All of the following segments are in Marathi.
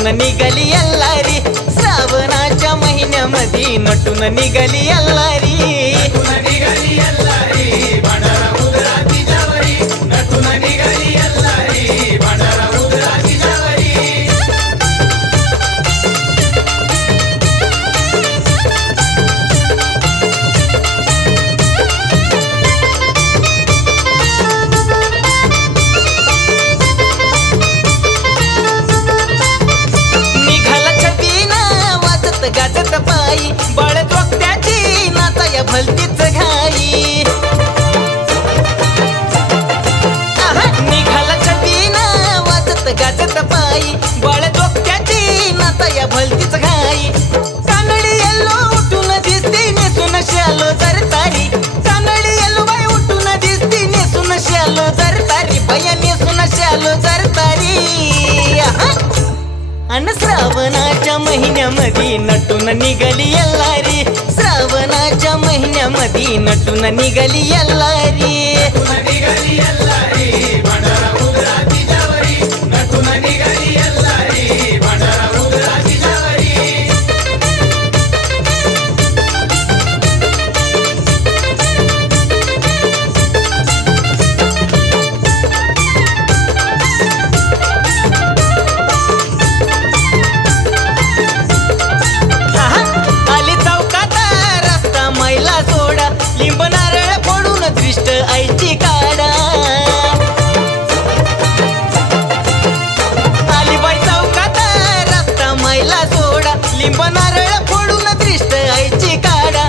नटून निघाली अल्लारी, श्रावणाच्या महिन्यामध्ये नटून निघाली अल्लारी, नटून निघाली अल्लारी, भांडारा उधळा तिच्यावरी, नटून निघाली अल्लारी, भांडारा उधळा तिच्यावरी. गाजत पायी बाळ जोगत्याची नाचाया भलतीच घाई, निघाला छबीना वाजत गाजत पायी बाळ जोगत्याची नाचाया भलतीच घाई. कानडी येल्लो उठून दिसते नेसून शालो जरतारी, कानडी येल्लो बाई उठून दिसते नेसून शालो जरतारी, बाया नेसून शालो जरतारी. अन श्रावणाच्या महिन्यामध्ये नटून निघाली अल्लारी, श्रावणाच्या महिन्यामध्ये नटून निघाली अल्लारी, नटून निघाली अल्लारी, भांडारा उधळा तिच्यावरी, नटून निघाली अल्लारी, भांडारा उधळा तिच्यावरी. लिंब नारळ फोडून दृष्ट आईची काढा, अलिबाग चौकात रस्ता मैला सोडा, लिंब नारळ फोडून दृष्ट आईची काढा.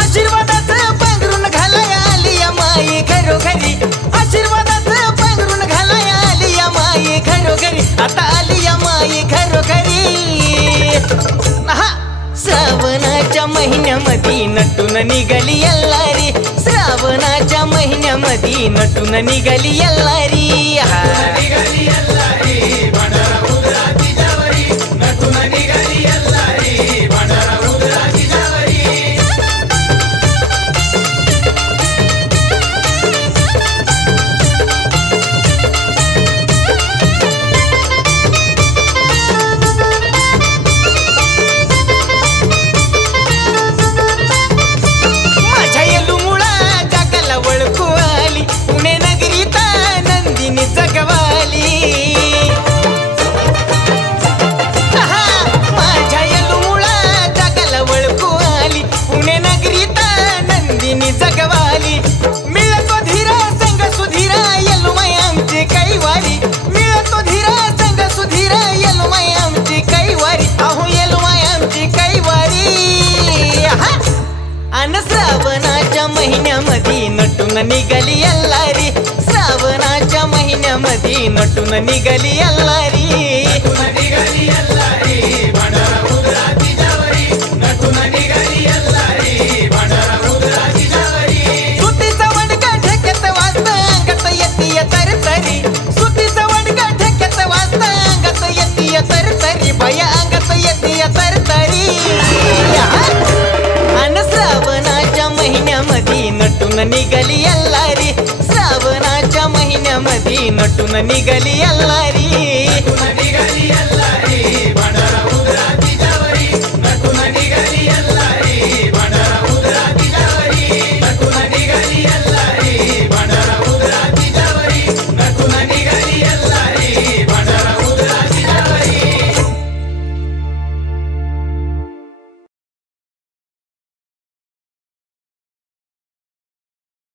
आशीर्वादाचं पांघरून घालाया आली या माई घरोघरी, आशीर्वादाचं पांघरून घालाया आली या माई घरोघरी, आता आली या माई घरोघरी. श्रावणाच्या महिन्यामध्ये नटून निघाली अल्लारी, श्रावणाच्या महिन्यामध्ये नटून निघाली अल्लारी, निघाली अल्लारी, भांडारा उधळा तिच्यावरी, नटून निघाली अल्लारी, भांडारा उधळा तिच्यावरी. जगवाली मिळतो धीरा संग सुधीरा येलुमाई आमची कैवारी, मिळतो धीरा संग सुधीरा येलुमाई आमची कैवारी, अहो येलुमाई आमची कैवारी. अन श्रावणाच्या महिन्यामध्ये नटून निघाली अल्लारी, श्रावणाच्या 9च्या महिन्यामध्ये नटून निघाली अल्लारी, नटून निघाली अल्लारी, भांडारा उधळा तिच्यावरी, नटून निघाली अल्लारी, भांडारा उधळा तिच्यावरी. सुतीचा वडका ठेक्यात वाजता अंगात येतीय तरतरी, सुतीचा वडका ठेक्यात वाजता अंगात येतीय तरतरी, बाया अंगात येतीय तरतरी. अन श्रावणाच्या महिन्यामध्ये नटून निघाली अल्लारी, श्रावणाच्या महिन्यामध्ये नटून निघाली अल्लारी, नटून निघाली अल्लारी.